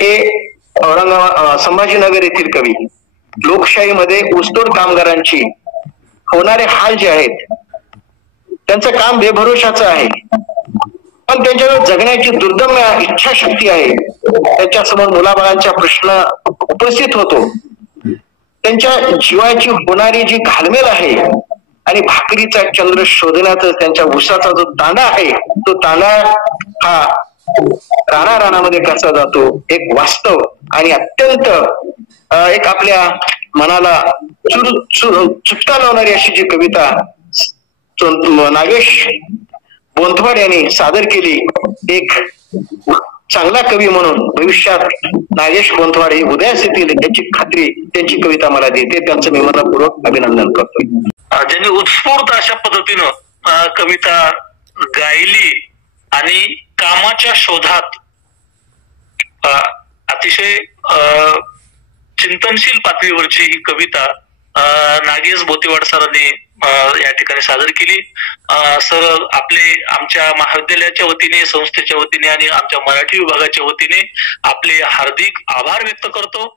हे संभाजीनगर येथील कवी लोकशाहीमध्ये ऊसतोड कामगारांची होणारे हाल जे आहेत त्यांचं काम बेभरोशाचं आहे, पण त्यांच्यावर जगण्याची दुर्दम्य इच्छाशक्ती आहे. त्यांच्यासमोर मुलाबाळांचा प्रश्न उपस्थित होतो. त्यांच्या जीवाची होणारी जी घालमेल आहे आणि भाकरीचा चंद्र शोधण्याचा त्यांच्या उसाचा जो तांडा आहे, तो तांडा हा रानामध्ये कसा जातो एक वास्तव आणि अत्यंत एक आपल्या मनाला चुटका लावणारी अशी जी कविता नागेश बोंथवाड यांनी सादर केली. एक चांगला कवी म्हणून भविष्यात नागेश बोंथवाड हे उदयास येतील याची खात्री त्यांची कविता मला देते. त्यांचं मी मनपूर्वक अभिनंदन करतोय. ज्यांनी उत्स्फूर्त अशा पद्धतीनं कविता गायली आणि कामाच्या शोधात अतिशय चिंतनशील पातळीवरची ही कविता नागेश बोतेवाड सरांनी या ठिकाणी सादर केली. सर आमच्या महाविद्यालयाच्या वतीने, संस्थेच्या वतीने आणि आमच्या मराठी विभागाच्या वतीने आपले हार्दिक आभार व्यक्त करतो.